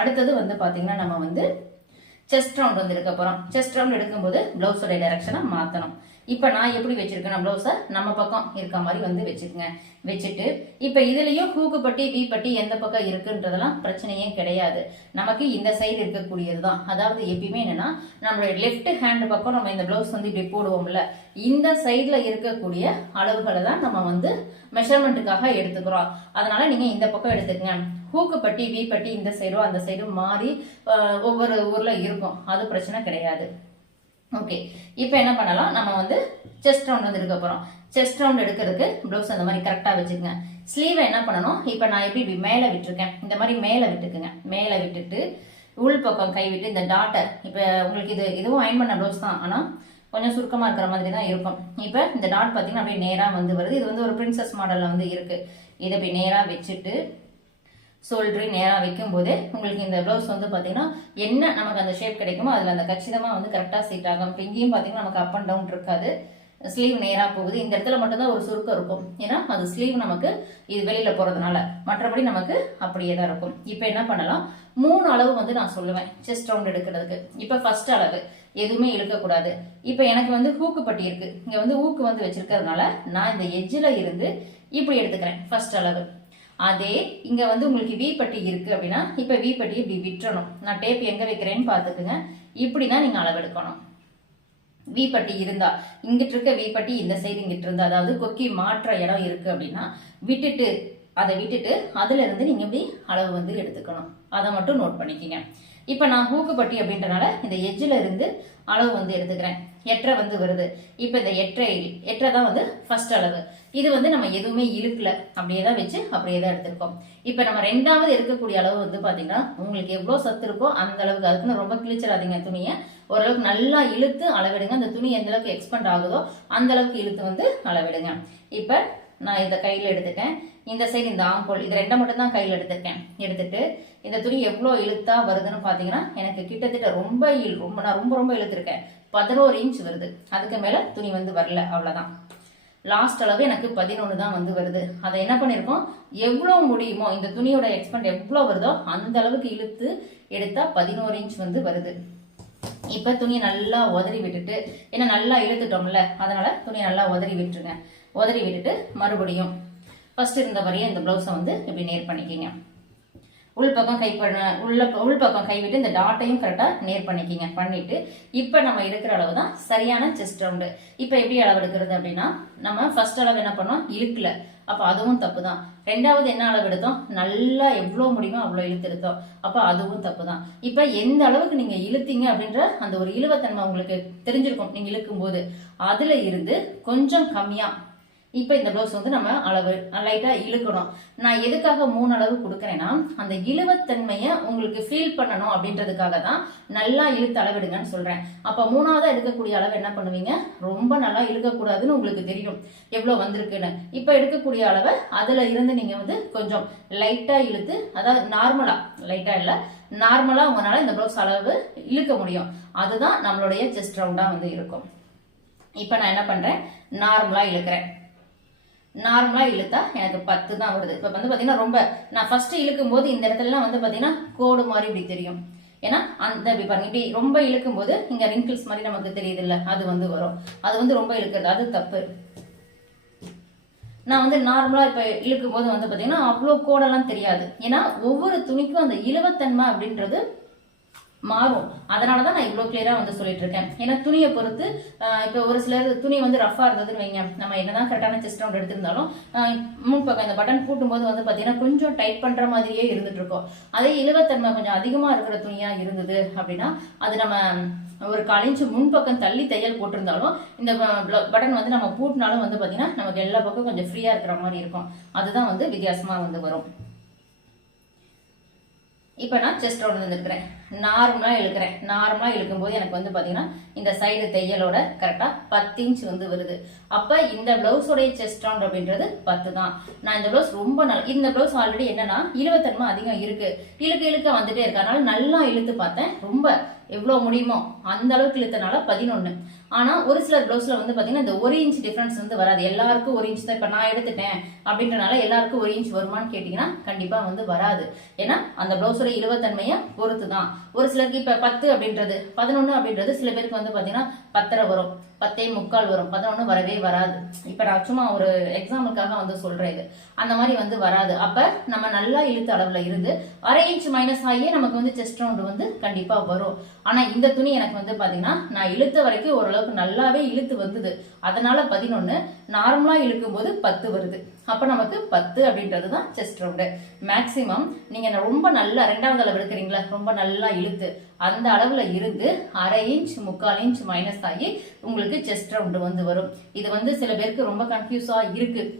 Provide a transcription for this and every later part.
அடுத்தது வந்து பாத்தீங்கன்னா நம்ம வந்து செஸ்ட் ரவுண்ட் வந்து எடுக்க போறோம். செஸ்ட் ரவுண்ட் எடுக்கும்போது பிளவுஸோட டைரக்ஷனை மாத்தணும். இப்போ நான் எப்படி வச்சிருக்கேன் ப்ளவுஸை நம்ம பக்கம் இருக்க மாதிரி வந்து வச்சுக்கோங்க. வச்சுட்டு இப்போ இதுலேயும் ஹூக்கு பட்டி வி பட்டி எந்த பக்கம் இருக்குன்றதெல்லாம் பிரச்சனையே கிடையாது. நமக்கு இந்த சைடு இருக்கக்கூடியது தான் அதாவது எப்பயுமே என்னன்னா நம்மளுடைய லெஃப்ட் ஹேண்ட் பக்கம் நம்ம இந்த ப்ளவுஸ் வந்து இப்படி போடுவோம்ல இந்த சைடில் இருக்கக்கூடிய அளவுகளை தான் நம்ம வந்து மெஷர்மெண்ட்டுக்காக எடுத்துக்கிறோம். அதனால நீங்கள் இந்த பக்கம் எடுத்துக்கங்க. ஹூக்கு பட்டி பட்டி இந்த சைடும் அந்த சைடும் மாறி ஒவ்வொரு ஊரில் இருக்கும். அது பிரச்சனை கிடையாது. ஓகே இப்போ என்ன பண்ணலாம்? நம்ம வந்து செஸ்ட் ரவுண்ட் வந்து எடுக்க போகிறோம் செஸ்ட் ரவுண்ட் எடுக்கிறதுக்கு ப்ளவுஸ் அந்த மாதிரி கரெக்டாக வச்சுக்கோங்க. ஸ்லீவை என்ன பண்ணணும்? இப்போ நான் எப்படி இப்படி மேலே விட்டுருக்கேன்? இந்த மாதிரி மேலே விட்டுக்குங்க. மேலே விட்டுட்டு உள் பக்கம் கை விட்டு இந்த டாட்டை இப்போ உங்களுக்கு இது இதுவும் அயன் பண்ண ப்ளவுஸ் தான். ஆனால் கொஞ்சம் சுருக்கமாக இருக்கிற மாதிரி தான் இருக்கும். இப்போ இந்த டாட் பார்த்தீங்கன்னா அப்படியே நேராக வந்து வருது. இது வந்து ஒரு பிரின்சஸ் மாடலில் வந்து இருக்குது இதை இப்படி நேராக வச்சுட்டு சோல்ட்ரி நேராக வைக்கும்போது உங்களுக்கு இந்த ப்ளவுஸ் வந்து பார்த்தீங்கன்னா என்ன நமக்கு அந்த ஷேப் கிடைக்குமோ அதில் அந்த கச்சிதமாக வந்து கரெக்டாக சீட் ஆகும் இப்போ இங்கேயும் பார்த்தீங்கன்னா நமக்கு அப் அண்ட் டவுன் இருக்காது. ஸ்லீவ் நேராக போகுது. இந்த இடத்துல மட்டும்தான் ஒரு சுருக்கம் இருக்கும். ஏன்னா அது ஸ்லீவ் நமக்கு இது வெளியில போகிறதுனால மற்றபடி நமக்கு அப்படியே தான் இருக்கும். இப்போ என்ன பண்ணலாம்? மூணு அளவு வந்து நான் சொல்லுவேன் செஸ்ட் ரவுண்ட் எடுக்கிறதுக்கு. இப்போ ஃபர்ஸ்ட் அளவு. எதுவுமே இழுக்கக்கூடாது. இப்போ எனக்கு வந்து ஹூக்கு பட்டி இருக்குது இங்கே வந்து ஊக்கு வந்து வச்சிருக்கிறதுனால நான் இந்த எஜ்ஜில் இருந்து இப்படி எடுத்துக்கிறேன். ஃபர்ஸ்ட் அளவு. அதே இங்க வந்து உங்களுக்கு வி பட்டி இருக்கு அப்படின்னா இப்ப வி பட்டி இப்படி விட்டுறணும். நான் டேப் எங்க வைக்கிறேன்னு பார்த்துக்குங்க. இப்படி தான் நீங்க அளவெடுக்கணும். வி பட்டி இருந்தா இங்கிட்டு இருக்க வி பட்டி இந்த சைடு இங்கிட்டு இருந்தா அதாவது கொக்கி மாற்ற இடம் இருக்கு அப்படின்னா விட்டுட்டு அதை விட்டுட்டு அதுல இருந்து நீங்க இப்படி அளவு வந்து எடுத்துக்கணும். அதை மட்டும் நோட் பண்ணிக்கங்க. இப்ப நான் ஹூக்கு பட்டி அப்படின்றனால இந்த எஜ்ஜில் இருந்து அளவு வந்து எடுத்துக்கிறேன். எட்டரை வந்து வருது. இப்ப இந்த எட்டரை எட்டரை தான் வந்து ஃபர்ஸ்ட் அளவு. இது வந்து நம்ம எதுவுமே இழுக்கல. அப்படியே தான் வச்சு அப்படியே தான் எடுத்திருக்கோம். இப்போ நம்ம ரெண்டாவது இருக்கக்கூடிய அளவு வந்து பார்த்தீங்கன்னா உங்களுக்கு எவ்வளோ சத்து இருக்கோ அந்த அளவுக்கு அதுக்குன்னு ரொம்ப கிழிச்சிடாதீங்க துணியை. ஓரளவுக்கு நல்லா இழுத்து அளவிடுங்க. அந்த துணி எந்த அளவுக்கு எக்ஸ்பெண்ட் ஆகுதோ அந்த அளவுக்கு இழுத்து வந்து அளவிடுங்க. இப்போ நான் இதை கையில் எடுத்துட்டேன். இந்த சைடு இந்த ஆம்போல் இது ரெண்டை மட்டும் தான் கையில் எடுத்திருக்கேன். எடுத்துட்டு இந்த துணி எவ்வளோ இழுத்தா வருதுன்னு பார்த்தீங்கன்னா எனக்கு கிட்டத்தட்ட ரொம்ப இழு ரொம்ப நான் ரொம்ப ரொம்ப இழுத்துருக்கேன். பதினோரு இன்ச் வருது. அதுக்கு மேலே துணி வந்து வரல. அவ்வளோதான் லாஸ்ட் அளவு எனக்கு பதினொன்று தான் வந்து வருது. அதை என்ன பண்ணியிருக்கோம் எவ்வளோ முடியுமோ இந்த துணியோட எக்ஸ்பெண்ட் எவ்வளோ வருதோ அந்த அளவுக்கு இழுத்து எடுத்தால் பதினோரு இன்ச் வந்து வருது. இப்போ துணியை நல்லா உதறி விட்டுட்டு ஏன்னா நல்லா இழுத்துட்டோம்ல அதனால் துணியை நல்லா உதறி விட்டுருங்க. உதறி விட்டுட்டு மறுபடியும் ஃபஸ்ட்டு இருந்த வரையும் இந்த ப்ளவுஸை வந்து இப்படி நேர் பண்ணிக்கிங்க. உள் பக்கம் கை பண்ண உள்ள உள் பக்கம் கை விட்டு இந்த டாட்டையும் கரெக்டாக நேர் பண்ணிக்கிங்க. பண்ணிட்டு இப்போ நம்ம எடுக்கிற அளவு தான் சரியான செஸ்ட் ரவுண்டு இப்போ எப்படி அளவு எடுக்கிறது அப்படின்னா நம்ம ஃபர்ஸ்ட் அளவு என்ன பண்ணோம்? இழுக்கல. அப்போ அதுவும் தப்பு தான் ரெண்டாவது என்ன அளவு எடுத்தோம்? நல்லா எவ்வளோ முடியுமோ அவ்வளோ இழுத்து எடுத்தோம். அப்போ அதுவும் தப்பு தான் இப்போ எந்த அளவுக்கு நீங்கள் இழுத்தீங்க அப்படின்ற அந்த ஒரு இழுவத்தன்மை உங்களுக்கு தெரிஞ்சிருக்கும். நீங்கள் இழுக்கும் போது அதில் இருந்து கொஞ்சம் கம்மியாக இப்போ இந்த ப்ளவுஸ் வந்து நம்ம அளவு லைட்டாக இழுக்கணும். நான் எதுக்காக மூணு அளவு கொடுக்குறேன்னா அந்த இழுவத்தன்மையை உங்களுக்கு ஃபீல் பண்ணணும் அப்படின்றதுக்காக தான் நல்லா இழுத்து அளவிடுங்கன்னு சொல்கிறேன் அப்போ மூணாவதாக எடுக்கக்கூடிய அளவு என்ன பண்ணுவீங்க? ரொம்ப நல்லா இழுக்கக்கூடாதுன்னு உங்களுக்கு தெரியும். எவ்வளோ வந்திருக்குன்னு. இப்போ எடுக்கக்கூடிய அளவை அதில் இருந்து நீங்கள் வந்து கொஞ்சம் லைட்டாக இழுத்து அதாவது நார்மலாக லைட்டாக இல்லை நார்மலாக உங்களால் இந்த ப்ளவுஸ் அளவு இழுக்க முடியும். அதுதான் நம்மளுடைய செஸ்ட் ரவுண்டாக வந்து இருக்கும். இப்போ நான் என்ன பண்ணுறேன் நார்மலாக இழுக்கிறேன். நார்மலாக இழுத்தா எனக்கு பத்து தான் வருது. இப்போ வந்து பார்த்தீங்கன்னா ரொம்ப நான் ஃபஸ்ட்டு இழுக்கும் போது இந்த இடத்துலலாம் வந்து பார்த்தீங்கன்னா கோடு மாதிரி இப்படி தெரியும். ஏன்னா அந்த இப்படி பாருங்க இப்படி ரொம்ப இழுக்கும் போது இங்கே ரிங்கிள்ஸ் மாதிரி நமக்கு தெரியுது இல்லை அது வந்து வரும். அது வந்து ரொம்ப இழுக்கிறது அது தப்பு. நான் வந்து நார்மலாக இப்போ இழுக்கும் போது வந்து பார்த்தீங்கன்னா அவ்வளோ கோடெல்லாம் தெரியாது. ஏன்னா ஒவ்வொரு துணிக்கும் அந்த இழுவத்தன்மை அப்படின்றது மாறும். அதனால தான் நான் இவ்வளோ கிளியராக வந்து சொல்லிட்டு இருக்கேன் ஏன்னா துணியை பொறுத்து இப்போ ஒரு சிலர் துணி வந்து ரஃபாக இருந்ததுன்னு வைங்க. நம்ம என்னதான் கரெக்டான செஸ்ட் ரவுண்ட் எடுத்திருந்தாலும் முன்பக்கம் இந்த பட்டன் கூட்டும்போது வந்து பார்த்தீங்கன்னா கொஞ்சம் டைட் பண்ணுற மாதிரியே இருந்துட்டு இருக்கும் அதே இழுவத்தன்மை கொஞ்சம் அதிகமாக இருக்கிற துணியாக இருந்தது அப்படின்னா அது நம்ம ஒரு காலிஞ்சு முன்பக்கம் தள்ளி தையல் போட்டிருந்தாலும் இந்த பட்டன் வந்து நம்ம பூட்டினாலும் வந்து பார்த்தீங்கன்னா நமக்கு எல்லா பக்கம் கொஞ்சம் ஃப்ரீயாக இருக்கிற மாதிரி இருக்கும். அதுதான் வந்து வித்தியாசமாக வந்து வரும். இப்போ நான் செஸ்ட் ரவுண்ட் வந்துருக்கிறேன் நார்மலாக இழுக்கிறேன். நார்மலாக இழுக்கும்போது எனக்கு வந்து பார்த்தீங்கன்னா இந்த சைடு தையலோட கரெக்டாக பத்து இன்ச் வந்து வருது. அப்போ இந்த பிளவுஸோடைய செஸ்ட் ரவுண்ட் அப்படின்றது பத்து தான். நான் இந்த பிளவுஸ் ரொம்ப நல்ல இந்த பிளவுஸ் ஆல்ரெடி என்னன்னா இழுவத்தன்மை அதிகம் இருக்கு. இழுக்க இழுக்க வந்துட்டே இருக்கு. அதனால நல்லா இழுத்து பார்த்தேன். ரொம்ப எவ்வளோ முடியுமோ அந்த அளவுக்கு இழுத்தனால பதினொன்று ஆனால் ஒரு சில ப்ளவுஸில் வந்து பார்த்தீங்கன்னா இந்த ஒரு இன்ச் டிஃப்ரென்ஸ் வந்து வராது. எல்லாருக்கும் ஒரு இன்ச் தான். இப்போ நான் எடுத்துட்டேன் அப்படின்றனால எல்லாருக்கும் ஒரு இன்ச் வருமான்னு கேட்டிங்கன்னா கண்டிப்பாக வந்து வராது. ஏன்னா அந்த ப்ளவுஸோட இருவத்தன்மையை பொறுத்து தான் ஒரு சிலருக்கு இப்போ பத்து அப்படின்றது பதினொன்று அப்படின்றது சில பேருக்கு வந்து பார்த்தீங்கன்னா பத்தரை வரும். பத்தே முக்கால் வரும். பதினொன்று வரவே வராது. இப்போ நான் சும்மா ஒரு எக்ஸாம்பிளுக்காக வந்து சொல்கிறேன் இது. அந்த மாதிரி வந்து வராது. அப்போ நம்ம நல்லா இழுத்த அளவில் இருந்து அரை இன்ச் மைனஸ் ஆகியே நமக்கு வந்து செஸ்ட் ரவுண்டு வந்து கண்டிப்பாக வரும். ஆனால் இந்த துணி எனக்கு வந்து பார்த்தீங்கன்னா நான் இழுத்த வரைக்கும் ஓரளவு ஓரளவுக்கு நல்லாவே இழுத்து வந்தது. அதனால பதினொன்று நார்மலாக இழுக்கும் போது பத்து வருது. அப்போ நமக்கு பத்து அப்படின்றது தான் செஸ்ட் ரவுண்டு மேக்ஸிமம் நீங்கள் ரொம்ப நல்லா ரெண்டாவது அளவு எடுக்கிறீங்களா? ரொம்ப நல்லா இழுத்து அந்த அளவில் இருந்து அரை இன்ச் முக்கால் இன்ச் மைனஸ் ஆகி உங்களுக்கு செஸ்ட் ரவுண்டு வந்து வரும். இது வந்து சில பேருக்கு ரொம்ப கன்ஃபியூஸாக இருக்குது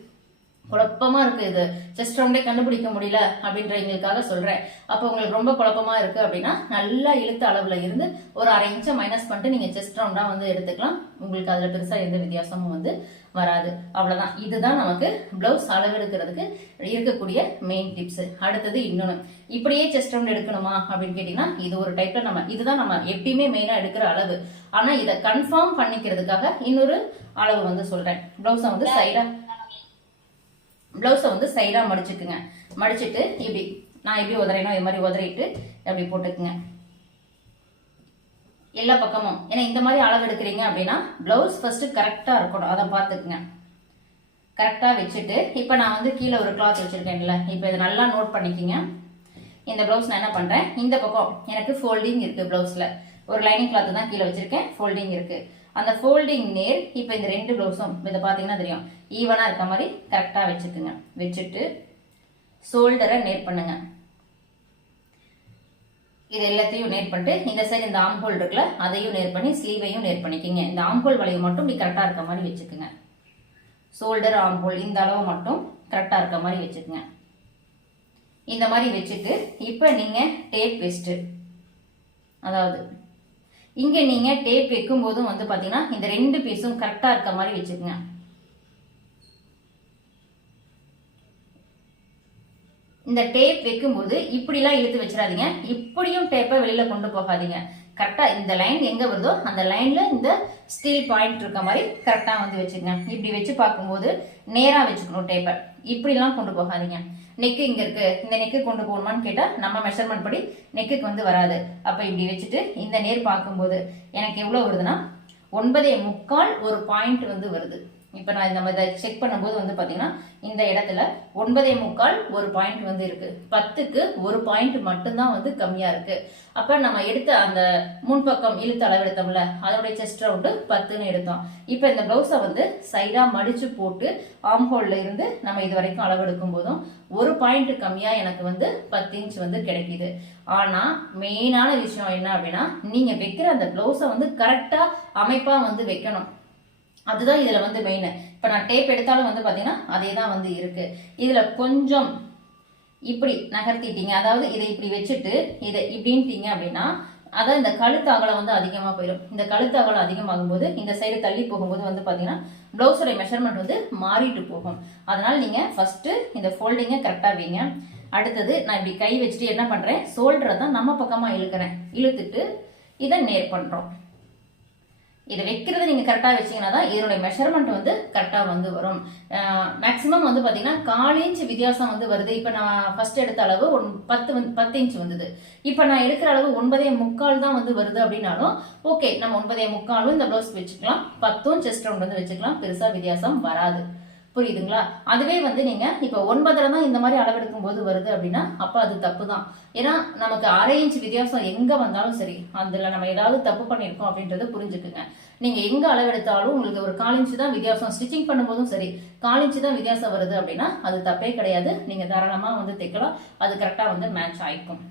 குழப்பமா இருக்கு இது. செஸ்ட் ரவுண்டே கண்டுபிடிக்க முடியல அப்படின்றவங்களுக்காக சொல்றேன். அப்போ உங்களுக்கு ரொம்ப குழப்பமா இருக்கு அப்படின்னா நல்லா இழுத்த அளவுல இருந்து ஒரு அரை இன்ச்சை மைனஸ் பண்ணிட்டு நீங்க செஸ்ட் ரவுண்டா வந்து எடுத்துக்கலாம். உங்களுக்கு அதுல பெருசா எந்த வித்தியாசமும் வந்து வராது. அவ்வளவுதான். இதுதான் நமக்கு பிளவுஸ் அளவெடுக்கிறதுக்கு இருக்கக்கூடிய மெயின் டிப்ஸ் அடுத்தது இன்னொன்று இப்படியே செஸ்ட் ரவுண்ட் எடுக்கணுமா அப்படின்னு கேட்டீங்கன்னா இது ஒரு டைப்ல நம்ம இதுதான் நம்ம எப்பயுமே மெயினா எடுக்கிற அளவு. ஆனா இதை கன்ஃபார்ம் பண்ணிக்கிறதுக்காக இன்னொரு அளவு வந்து சொல்றேன். பிளவுஸை வந்து சைடா ப்ளவுஸை வந்து சைடாக மடிச்சுக்குங்க. மடிச்சுட்டு இப்படி நான் எப்படி உதறேனோ இது மாதிரி உதறிட்டு அப்படி போட்டுக்குங்க. எல்லா பக்கமும். ஏன்னா இந்த மாதிரி அளவு எடுக்கிறீங்க அப்படின்னா ப்ளவுஸ் ஃபர்ஸ்ட் கரெக்டாக இருக்கணும். அதை பார்த்துக்குங்க. கரெக்டாக வச்சுட்டு இப்போ நான் வந்து கீழே ஒரு கிளாத் வச்சுருக்கேன்ல இப்போ இதை நல்லா நோட் பண்ணிக்கிங்க. இந்த ப்ளவுஸ் நான் என்ன பண்ணுறேன் இந்த பக்கம் எனக்கு ஃபோல்டிங் இருக்குது ப்ளவுஸில் ஒரு லைனிங் கிளாத்து தான் கீழே வச்சுருக்கேன் ஃபோல்டிங் இருக்குது அந்த ஃபோல்டிங் நேர் இப்போ இந்த ரெண்டு ப்ளவுஸும் இதை பார்த்தீங்கன்னா தெரியும். ஈவனாக இருக்க மாதிரி கரெக்டாக வச்சுக்குங்க. வச்சுட்டு ஷோல்டரை நேர் பண்ணுங்க. இது எல்லாத்தையும் நேர் பண்ணிட்டு இந்த சைடு இந்த ஆம்ஹோல் இருக்குல்ல அதையும் நேர் பண்ணி ஸ்லீவையும் நேர் பண்ணிக்கிங்க. இந்த ஆம்போல் வளைவு மட்டும் இப்படி கரெக்டாக இருக்க மாதிரி வச்சுக்குங்க. ஷோல்டர் ஆம்ஹோல் இந்த அளவு மட்டும் கரெக்டாக இருக்க மாதிரி வச்சுக்குங்க. இந்த மாதிரி வச்சுட்டு இப்போ நீங்கள் டேப் வெஸ்ட்டு அதாவது இங்கே நீங்கள் டேப் வைக்கும் போதும் வந்து பார்த்தீங்கன்னா இந்த ரெண்டு பீஸும் கரெக்டாக இருக்க மாதிரி வச்சுக்கோங்க. இந்த டேப் வைக்கும்போது இப்படிலாம் இழுத்து வச்சிடாதீங்க. இப்படியும் டேப்பை வெளியில் கொண்டு போகாதீங்க. கரெக்டாக இந்த லைன் எங்கே வருதோ அந்த லைனில் இந்த ஸ்டீல் பாயிண்ட் இருக்க மாதிரி கரெக்டாக வந்து வச்சுக்கோங்க. இப்படி வச்சு பார்க்கும்போது நேராக வச்சுக்கணும் டேப்பை இப்படிலாம் கொண்டு போகாதீங்க. நெக்கு இங்கே இருக்கு. இந்த நெக்கு கொண்டு போகணுமான்னு கேட்டால் நம்ம மெஷர்மெண்ட் படி நெக்குக்கு வந்து வராது. அப்போ இப்படி வச்சுட்டு இந்த நேர் பார்க்கும்போது எனக்கு எவ்வளோ வருதுன்னா ஒன்பதே முக்கால் ஒரு பாயிண்ட் வந்து வருது. இப்போ நான் இந்த இதை செக் பண்ணும்போது வந்து பார்த்தீங்கன்னா இந்த இடத்துல ஒன்பதே முக்கால் ஒரு பாயிண்ட் வந்து இருக்கு. பத்துக்கு ஒரு பாயிண்ட் மட்டும்தான் வந்து கம்மியா இருக்கு. அப்ப நம்ம எடுத்த அந்த முன்பக்கம் இழுத்து அளவெடுத்தோம்ல அதோடைய செஸ்ட் ரவுண்டு பத்துன்னு எடுத்தோம். இப்போ இந்த பிளவுஸை வந்து சைடா மடிச்சு போட்டு ஆம் ஹோல்ல இருந்து நம்ம இது வரைக்கும் அளவெடுக்கும் போதும் ஒரு பாயிண்ட் கம்மியா எனக்கு வந்து பத்து இன்ச் வந்து கிடைக்குது. ஆனா மெயினான விஷயம் என்ன அப்படின்னா நீங்க வைக்கிற அந்த பிளவுஸை வந்து கரெக்டா அமைப்பா வந்து வைக்கணும். அதுதான் இதுல வந்து மெயின் இப்ப நான் டேப் எடுத்தாலும் வந்து பாத்தீங்கன்னா அதே தான் வந்து இருக்கு. இதுல கொஞ்சம் இப்படி நகர்த்திட்டீங்க. அதாவது இதை இப்படி வச்சுட்டு இதை இப்படின்ட்டீங்க அப்படின்னா அதான் இந்த கழுத்து அகலம் வந்து அதிகமாக போயிடும். இந்த கழுத்து அகலம் அதிகமாகும் போது இந்த சைடு தள்ளி போகும்போது வந்து பார்த்தீங்கன்னா ப்ளவுஸோட மெஷர்மெண்ட் வந்து மாறிட்டு போகும். அதனால நீங்கள் ஃபர்ஸ்ட் இந்த ஃபோல்டிங்கை கரெக்டாக வைங்க. அடுத்தது நான் இப்படி கை வச்சுட்டு என்ன பண்ணுறேன் ஷோல்டரை தான் நம்ம பக்கமாக இழுக்கிறேன். இழுத்துட்டு இதை நேர் பண்ணுறோம் இதை வைக்கிறத நீங்கள் கரெக்டாக வச்சீங்கன்னா தான் இதனுடைய மெஷர்மெண்ட் வந்து கரெக்டாக வந்து வரும். மேக்ஸிமம் வந்து பார்த்தீங்கன்னா கால் இன்ச் வித்தியாசம் வந்து வருது. இப்போ நான் ஃபர்ஸ்ட் எடுத்த அளவு ஒன் பத்து வந்து பத்து இன்ச் வந்தது. இப்போ நான் எடுக்கிற அளவு ஒன்பதே முக்கால் தான் வந்து வருது அப்படின்னாலும் ஓகே நம்ம ஒன்பதே முக்காலும் இந்த ப்ளவுஸ் வச்சுக்கலாம். பத்தும் செஸ்ட் ரவுண்ட் வந்து வச்சுக்கலாம். பெருசாக வித்தியாசம் வராது. புரியுதுங்களா? அதுவே வந்து நீங்க இப்ப ஒன்பதுல தான் இந்த மாதிரி அளவெடுக்கும் போது வருது அப்படின்னா அப்ப அது தப்பு தான் ஏன்னா நமக்கு அரை இன்ச் வித்தியாசம் எங்க வந்தாலும் சரி அதுல நம்ம ஏதாவது தப்பு பண்ணியிருக்கோம் அப்படின்றத புரிஞ்சுக்குங்க. நீங்க எங்க அளவெடுத்தாலும் உங்களுக்கு ஒரு கால் இன்ச்சு தான் வித்தியாசம் ஸ்டிச்சிங் பண்ணும்போதும் சரி கால் இன்ச்சு தான் வித்தியாசம் வருது அப்படின்னா அது தப்பே கிடையாது. நீங்க தாராளமா வந்து தைக்கலாம். அது கரெக்டா வந்து மேட்ச் ஆயிக்கும்.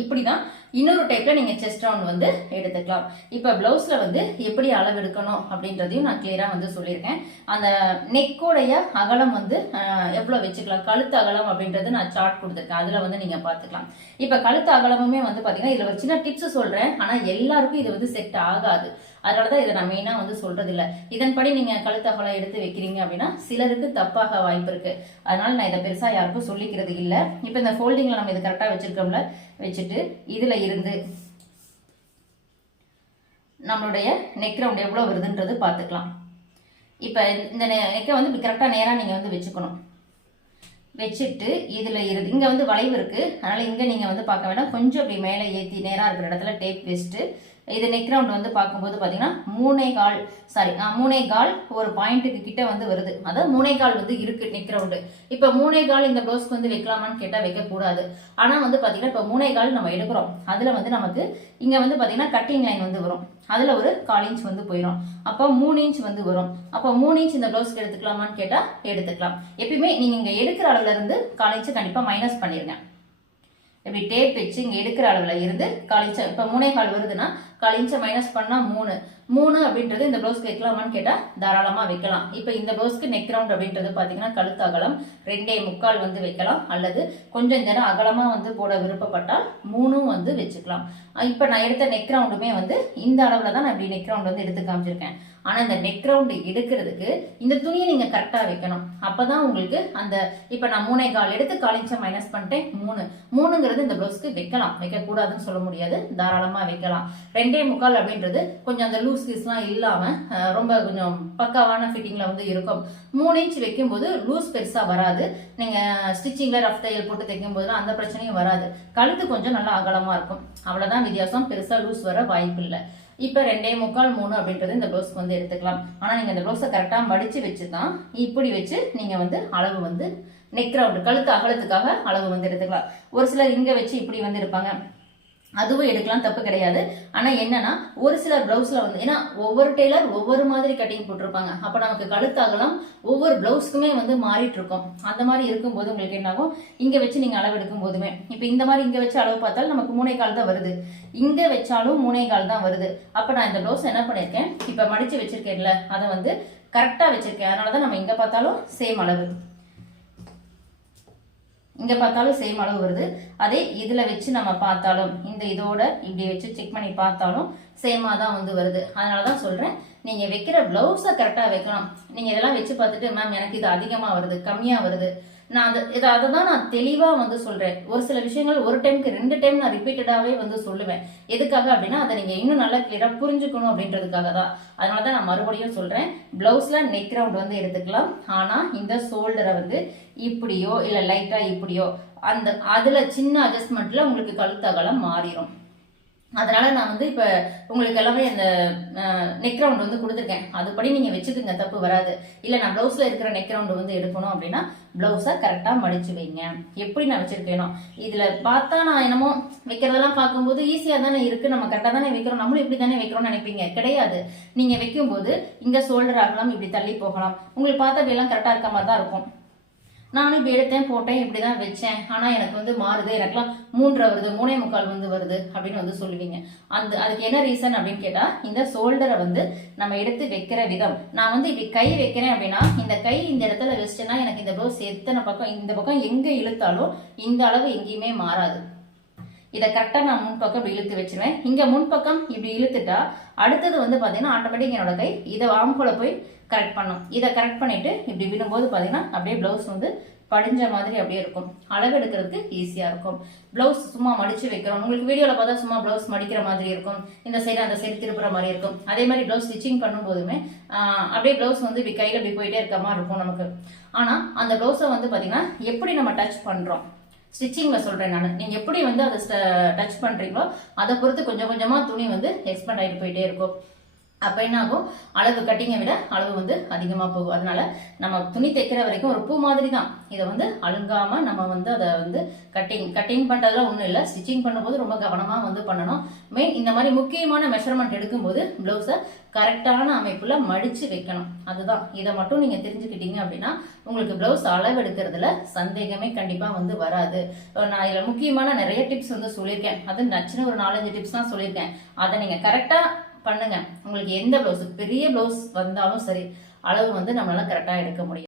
இப்படிதான் இன்னொரு டைப்ல நீங்க செஸ்ட் ரவுண்ட் வந்து எடுத்துக்கலாம். இப்ப பிளவுஸ்ல வந்து எப்படி அளவு எடுக்கணும் அப்படின்றதையும் நான் கிளியரா வந்து சொல்லியிருக்கேன். அந்த நெக்கோடைய அகலம் வந்து எவ்வளோ எவ்வளவு வச்சுக்கலாம்? கழுத்து அகலம் அப்படின்றது நான் சார்ட் கொடுத்துருக்கேன். அதுல வந்து நீங்க பாத்துக்கலாம் இப்ப கழுத்து அகலமுமே வந்து பாத்தீங்கன்னா இதுல ஒரு சின்ன டிப்ஸ் சொல்றேன். ஆனா எல்லாருக்கும் இது வந்து செட் ஆகாது. அதனாலதான் இதை நான் மெயினா வந்து சொல்றது இல்ல இதன்படி நீங்க கழுத்து எடுத்து வைக்கிறீங்க அப்படின்னா சிலருக்கு தப்பாக வாய்ப்பு இருக்கு. அதனால நான் இதை பெருசா யாருக்கும் சொல்லிக்கிறது இல்ல. இப்ப இந்த ஃபோல்டிங்ல நம்ம இது கரெக்டா வச்சிருக்கோம்ல வச்சுட்டு இதுல இருந்து நம்மளுடைய நெக் ரவுண்ட் எவ்வளவு வருதுன்றது பார்த்துக்கலாம். இப்போ இந்த நெக்கை வந்து இப்படி கரெக்டாக நேராக நீங்கள் வந்து வச்சுக்கணும். வச்சுட்டு இதில் இருந்து இங்கே வந்து வளைவு இருக்குது அதனால் இங்கே நீங்கள் வந்து பார்க்க வேண்டாம். கொஞ்சம் அப்படி மேலே ஏற்றி நேராக இருக்கிற இடத்துல டேப் வச்சுட்டு இது நெக் ரவுண்ட் வந்து பார்க்கும்போது பார்த்தீங்கன்னா மூணே கால் சாரி மூணே கால் ஒரு பாயிண்ட்டுக்கு கிட்ட வந்து வருது. அதாவது மூணே கால் வந்து இருக்கு நெக் ரவுண்டு இப்போ மூணே கால் இந்த ப்ளவுஸ்க்கு வந்து வைக்கலாமான்னு கேட்டால் வைக்கக்கூடாது. ஆனால் வந்து பார்த்தீங்கன்னா இப்போ மூணே கால் நம்ம எடுக்கிறோம். அதில் வந்து நமக்கு இங்கே வந்து பார்த்தீங்கன்னா கட்டிங் லைன் வந்து வரும். அதில் ஒரு கால் இன்ச் வந்து போயிடும் அப்போ மூணு இன்ச் வந்து வரும். அப்போ மூணு இன்ச் இந்த ப்ளவுஸ்க்கு எடுத்துக்கலாமான்னு கேட்டால் எடுத்துக்கலாம். எப்பயுமே நீங்கள் இங்கே எடுக்கிற அளவுலேருந்து கால் இன்ச்சு கண்டிப்பாக மைனஸ் பண்ணிடுங்க இப்படி டேப் வச்சு இங்கே எடுக்கிற அளவில் இருந்து கால் இன்ச்சு இப்போ மூணே கால் வருதுன்னா கால் இன்ச்சை மைனஸ் பண்ணால் மூணு. மூணு அப்படின்றது இந்த ப்ளவுஸ்க்கு வைக்கலாமான்னு கேட்டால் தாராளமாக வைக்கலாம். இப்போ இந்த ப்ளவுஸ்க்கு நெக் ரவுண்ட் அப்படின்றது பார்த்தீங்கன்னா கழுத்து அகலம் ரெண்டே முக்கால் வந்து வைக்கலாம். அல்லது கொஞ்சம் இந்த நேரம் அகலமாக வந்து போட விருப்பப்பட்டால் மூணும் வந்து வச்சுக்கலாம். இப்போ நான் எடுத்த நெக் ரவுண்டுமே வந்து இந்த அளவில் தான் நான் இப்படி நெக் ரவுண்ட் வந்து எடுத்து காமிச்சிருக்கேன். ஆனால் இந்த நெக் ரவுண்டு எடுக்கிறதுக்கு இந்த துணியை நீங்கள் கரெக்டாக வைக்கணும். அப்போ தான் உங்களுக்கு அந்த இப்போ நான் மூணே கால் எடுத்து கால் மைனஸ் பண்ணிட்டேன் மூணு. மூணுங்கிறது இந்த ப்ளவுஸ்க்கு வைக்கலாம். வைக்கக்கூடாதுன்னு சொல்ல முடியாது. தாராளமாக வைக்கலாம். ரெண்டு ரெண்டே முக்கால் அப்படின்றது கொஞ்சம் அந்த லூஸ் கீஸ்லாம் இல்லாமல் ரொம்ப கொஞ்சம் பக்காவான ஃபிட்டிங்கில் வந்து இருக்கும். மூணு இன்ச் வைக்கும்போது லூஸ் பெருசாக வராது. நீங்கள் ஸ்டிச்சிங்கில் ரஃப் தையல் போட்டு தைக்கும் போதுலாம் அந்த பிரச்சனையும் வராது. கழுத்து கொஞ்சம் நல்லா அகலமாக இருக்கும். அவ்வளோதான் வித்தியாசம். பெருசாக லூஸ் வர வாய்ப்பு இல்லை. இப்போ ரெண்டே முக்கால் மூணு அப்படின்றது இந்த ப்ளவுஸ்க்கு வந்து எடுத்துக்கலாம். ஆனால் நீங்கள் இந்த ப்ளவுஸை கரெக்டாக மடித்து வச்சு தான் இப்படி வச்சு நீங்கள் வந்து அளவு வந்து நெக் ரவுண்டு கழுத்து அகலத்துக்காக அளவு வந்து எடுத்துக்கலாம். ஒரு சிலர் இங்கே வச்சு இப்படி வந்து இருப்பாங்க அதுவும் எடுக்கலாம் தப்பு கிடையாது. ஆனா என்னன்னா ஒரு சிலர் பிளவுஸ்ல வந்து ஏன்னா ஒவ்வொரு டெய்லர் ஒவ்வொரு மாதிரி கட்டிங் போட்டிருப்பாங்க. அப்ப நமக்கு கழுத்தாகலாம் ஒவ்வொரு பிளவுஸ்க்குமே வந்து மாறிட்டு இருக்கும் அந்த மாதிரி இருக்கும்போது உங்களுக்கு என்னாகும்? இங்கே இங்க வச்சு நீங்க அளவு எடுக்கும் போதுமே இப்ப இந்த மாதிரி இங்க வச்சு அளவு பார்த்தாலும் நமக்கு மூணே கால் தான் வருது. இங்க வச்சாலும் மூணே கால் தான் வருது. அப்ப நான் இந்த பிளவுஸ் என்ன பண்ணிருக்கேன்? இப்ப மடிச்சு வச்சிருக்கேன்ல அதை வந்து கரெக்டா வச்சிருக்கேன். அதனாலதான் நம்ம இங்கே பார்த்தாலும் சேம் அளவு. இங்கே பார்த்தாலும் சேம் அளவு வருது. அதே இதில் வச்சு நம்ம பார்த்தாலும் இந்த இதோட இப்படி வச்சு செக் பண்ணி பார்த்தாலும் சேமாக தான் வந்து வருது. அதனால தான் சொல்கிறேன் நீங்கள் வைக்கிற ப்ளவுஸை கரெக்டாக வைக்கணும். நீங்கள் இதெல்லாம் வச்சு பார்த்துட்டு மேம் எனக்கு இது அதிகமாக வருது கம்மியாக வருது. நான் அதை இதை அதை தான் நான் தெளிவாக வந்து சொல்கிறேன் ஒரு சில விஷயங்கள் ஒரு டைம்க்கு ரெண்டு டைம் நான் ரிப்பீட்டடாகவே வந்து சொல்லுவேன். எதுக்காக அப்படின்னா அதை நீங்கள் இன்னும் நல்லா கிளியராக புரிஞ்சுக்கணும் அப்படின்றதுக்காக தான். அதனால தான் நான் மறுபடியும் சொல்கிறேன் ப்ளவுஸில் நெக் ரவுண்ட் வந்து எடுத்துக்கலாம். ஆனால் இந்த ஷோல்டரை வந்து இப்படியோ இல்லை லைட்டாக இப்படியோ அந்த அதில் சின்ன அட்ஜஸ்ட்மெண்ட்டில் உங்களுக்கு கழுத்தகலம் மாறிடும் அதனால நான் வந்து இப்ப உங்களுக்கு எல்லாமே அந்த நெக் ரவுண்ட் வந்து கொடுத்துருக்கேன். அதுபடி நீங்க வச்சுக்குங்க தப்பு வராது. இல்ல நான் பிளவுஸ்ல இருக்கிற நெக் ரவுண்ட் வந்து எடுக்கணும் அப்படின்னா ப்ளவுஸை கரெக்டா மடிச்சு வைங்க. எப்படி நான் வச்சிருக்கேனோ. இதுல பார்த்தா நான் என்னமோ வைக்கிறதெல்லாம் பார்க்கும்போது ஈஸியா தானே இருக்கு. நம்ம கரெக்டா தானே வைக்கிறோம். நம்மளும் இப்படி தானே வைக்கிறோம்னு நினைப்பீங்க. கிடையாது. நீங்க வைக்கும்போது இங்க ஷோல்டர் ஆகலாம் இப்படி தள்ளி போகலாம். உங்களுக்கு பார்த்தா இப்படி எல்லாம் கரெக்டா இருக்க மாதிரி தான் இருக்கும். நானும் இப்படி எடுத்தேன் போட்டேன் இப்படி தான் வச்சேன். ஆனால் எனக்கு வந்து மாறுது. எனக்குலாம் மூன்றரை வருது மூணே முக்கால் வந்து வருது அப்படின்னு வந்து சொல்லுவீங்க. அந்த அதுக்கு என்ன ரீசன் அப்படின்னு கேட்டால் இந்த ஷோல்டரை வந்து நம்ம எடுத்து வைக்கிற விதம். நான் வந்து இப்படி கை வைக்கிறேன் அப்படின்னா இந்த கை இந்த இடத்துல வச்சிட்டேன்னா எனக்கு இந்த ப்ளவுஸ் எத்தனை பக்கம் இந்த பக்கம் எங்கே இழுத்தாலும் இந்த அளவு எங்கேயுமே மாறாது. இதை கரெக்டாக நான் முன்பக்கம் இப்படி இழுத்து வச்சிருவேன். இங்கே முன்பக்கம் இப்படி இழுத்துட்டா அடுத்தது வந்து பார்த்தீங்கன்னா ஆட்டோமேட்டிக் என்னோட கை இதை ஆம்கோல போய் கரெக்ட் பண்ணும். இதை கரெக்ட் பண்ணிட்டு இப்படி விடும்போது பார்த்தீங்கன்னா அப்படியே ப்ளவுஸ் வந்து படிஞ்ச மாதிரி அப்படியே இருக்கும். அளவு எடுக்கிறதுக்கு ஈஸியாக இருக்கும். ப்ளவுஸ் சும்மா மடிச்சு வைக்கிறோம். உங்களுக்கு வீடியோவில் பார்த்தா சும்மா ப்ளவுஸ் மடிக்கிற மாதிரி இருக்கும். இந்த சைடு அந்த சைடு திருப்புற மாதிரி இருக்கும். அதே மாதிரி ப்ளவுஸ் ஸ்டிச்சிங் பண்ணும்போதுமே அப்படியே ப்ளவுஸ் வந்து இப்படி கையில் இப்படி போயிட்டே இருக்க மாதிரி இருக்கும் நமக்கு. ஆனால் அந்த ப்ளவுஸை வந்து பார்த்தீங்கன்னா எப்படி நம்ம டச் பண்ணுறோம் ஸ்டிச்சிங்கில் சொல்கிறேன் நான். நீங்கள் எப்படி வந்து அதை டச் பண்ணுறீங்களோ அதை பொறுத்து கொஞ்சம் கொஞ்சமாக துணி வந்து எக்ஸ்பெண்ட் ஆகிட்டு போயிட்டே இருக்கும். அப்ப என்ன ஆகும்? அளவு கட்டிங்கை விட அளவு வந்து அதிகமா போகும். அதனால நம்ம துணி தைக்கிற வரைக்கும் ஒரு பூ மாதிரி தான் இதை வந்து அழுங்காம நம்ம வந்து அதை வந்து கட்டிங் கட்டிங் பண்றதுல ஒண்ணும் இல்லை. ஸ்டிச்சிங் பண்ணும்போது ரொம்ப கவனமா வந்து பண்ணணும். மெயின் இந்த மாதிரி முக்கியமான மெஷர்மெண்ட் எடுக்கும்போது ப்ளவுஸை கரெக்டான அமைப்புல மடிச்சு வைக்கணும். அதுதான். இதை மட்டும் நீங்க தெரிஞ்சுக்கிட்டீங்க அப்படின்னா உங்களுக்கு பிளவுஸ் அளவு எடுக்கிறதுல சந்தேகமே கண்டிப்பா வந்து வராது. நான் இதுல முக்கியமான நிறைய டிப்ஸ் வந்து சொல்லியிருக்கேன். அது நச்சுன்னு ஒரு நாலஞ்சு டிப்ஸ் தான் சொல்லியிருக்கேன். அதை நீங்க கரெக்டா பண்ணுங்க. உங்களுக்கு எந்த ப்ளவுஸ் பெரிய ப்ளவுஸ் வந்தாலும் சரி அளவு வந்து நம்மளால கரெக்டாக எடுக்க முடியும்.